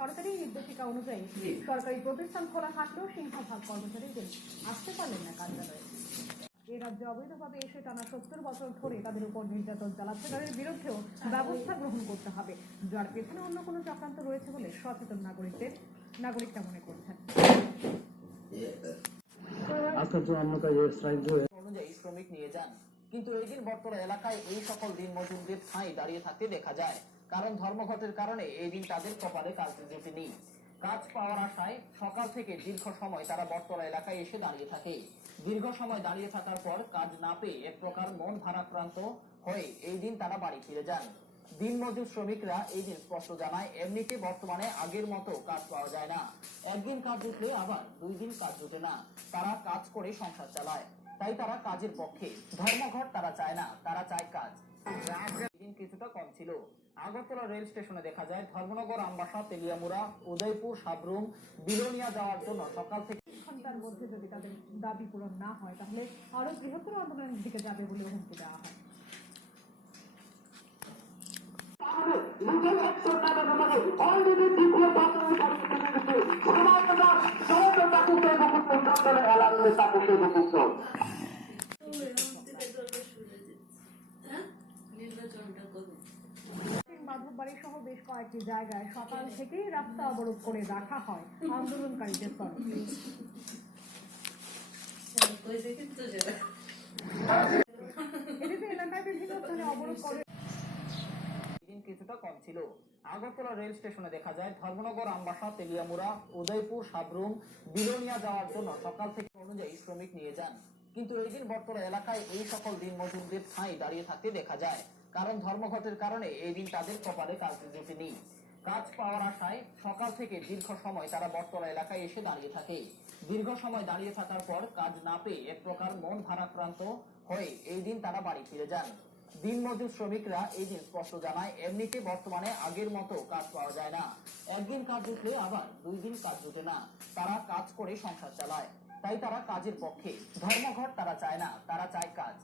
সরকারি নির্দেশিকা অনুযায়ী সরকারি প্রতিষ্ঠান খোলা থাকলেও সিংহভাগ কর্মচারীদের আসতে পারলেন না কার্যালয়ে। এ রাজ্যে অবৈধভাবে এসে টানা 70 বছর ধরে তাদের উপর নির্যাতন চালাচ্ছে, তাদের বিরুদ্ধেও ব্যবস্থা গ্রহণ করতে হবে, যার পেছনে অন্য কোনো চক্রান্ত রয়েছে বলে সচেতন নাগরিকরা মনে করছেন। অনুযায়ী শ্রমিক নিয়ে যান, কিন্তু এই দিন বর্তমান এলাকায় এই সকল দিন মজুরদের ঠাঁই দাঁড়িয়ে থাকতে দেখা যায়, কারণ ধর্মঘটের কারণে এই দিন তাদের কপালে কাজ জুটেনি। কাজ পাওয়ার আশায় সকাল থেকে দীর্ঘ সময় তারা বর্তলা এলাকায় এসে দাঁড়িয়ে থাকে। দীর্ঘ সময় দাঁড়িয়ে থাকার পর কাজ না পেয়ে এক প্রকার মন ভারাক্রান্ত হয়ে এই দিন তারা বাড়ি ফিরে যান। দিনমজুর শ্রমিকরা এই দিন স্পষ্ট জানায়, এমনিতে বর্তমানে আগের মতো কাজ পাওয়া যায় না। একদিন কাজ জুটলে আবার 2 দিন কাজ জুটে না। তারা কাজ করে সংসার চালায়, তাই তারা কাজের পক্ষে। ধর্মঘট তারা চায় না, তারা চায় কাজ। দিন কিছুটা কম ছিল। আগরতলা রেল স্টেশনে দেখা যায় ধর্মনগর, আমবাসা, তেলিয়ামুড়া, উদয়পুর, সাবরুম, বিলোনিয়া যাওয়ার জন্য সকাল থেকে ঘন্টার মধ্যে যদি তাদের দাবি পূরণ না হয় তাহলে আরো বৃহত্তর আন্দোলনের দিকে যাবে বলে হুমকি দেওয়া হয়। মাধববাড়ি সহ বেশ কয়েকটি জায়গায় সকাল থেকেই রাস্তা অবরোধ করে রাখা হয় আন্দোলনকারীদের তরফে। এদিকে এলাকায় বিভিন্ন স্থানে অবরোধ করে। কিছুটা কম ছিল। আগরতলা রেল স্টেশনে দেখা যায় ধর্মনগর, আমবাসা, তেলিয়ামুড়া, উদয়পুর, সাবরুম, বিলোনিয়া যাওয়ার জন্য সকাল থেকে অনুযায়ী শ্রমিক নিয়ে যান, কিন্তু এই দিন বর্তমান এলাকায় এই সকল দিন মজুরদের ঠাঁই দাঁড়িয়ে থাকতে দেখা যায়, কারণ ধর্মঘটের কারণে এই দিন তাদের কপালে কাজ জুটেনি। কাজ পাওয়ার আশায় সকাল থেকে দীর্ঘ সময় তারা বর্তলা এলাকায় এসে দাঁড়িয়ে থাকে। দীর্ঘ সময় দাঁড়িয়ে থাকার পর কাজ না পেয়ে এক প্রকার মন ভারাক্রান্ত হয়ে এই দিন তারা বাড়ি ফিরে যান। দিনমজুর শ্রমিকরা এই দিন স্পষ্ট জানায়, এমনিতে বর্তমানে আগের মতো কাজ পাওয়া যায় না। একদিন কাজ জুটলে আবার 2 দিন কাজ জুটে না। তারা কাজ করে সংসার চালায়, তাই তারা কাজের পক্ষে। ধর্মঘট তারা চায় না, তারা চায় কাজ।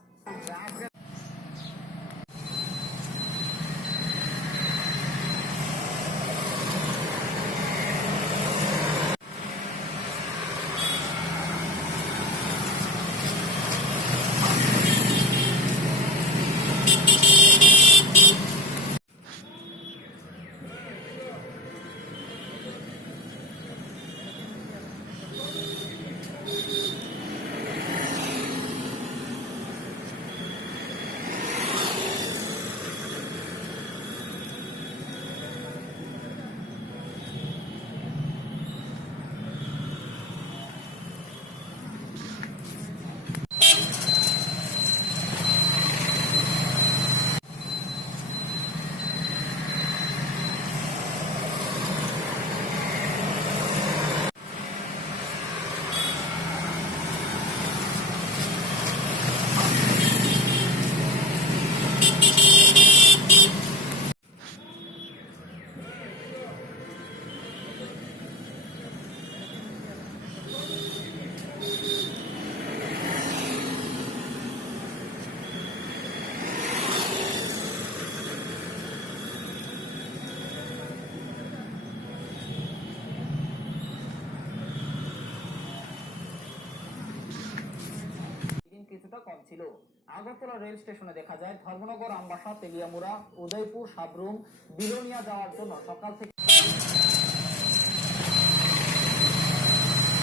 কিছুটা কম ছিল। আগরতলা রেল স্টেশনে দেখা যায় ধর্মনগর, আমবাসা, তেলিয়ামুড়া, উদয়পুর, সাবরুম, বিলোনিয়া যাওয়ার জন্য সকাল থেকে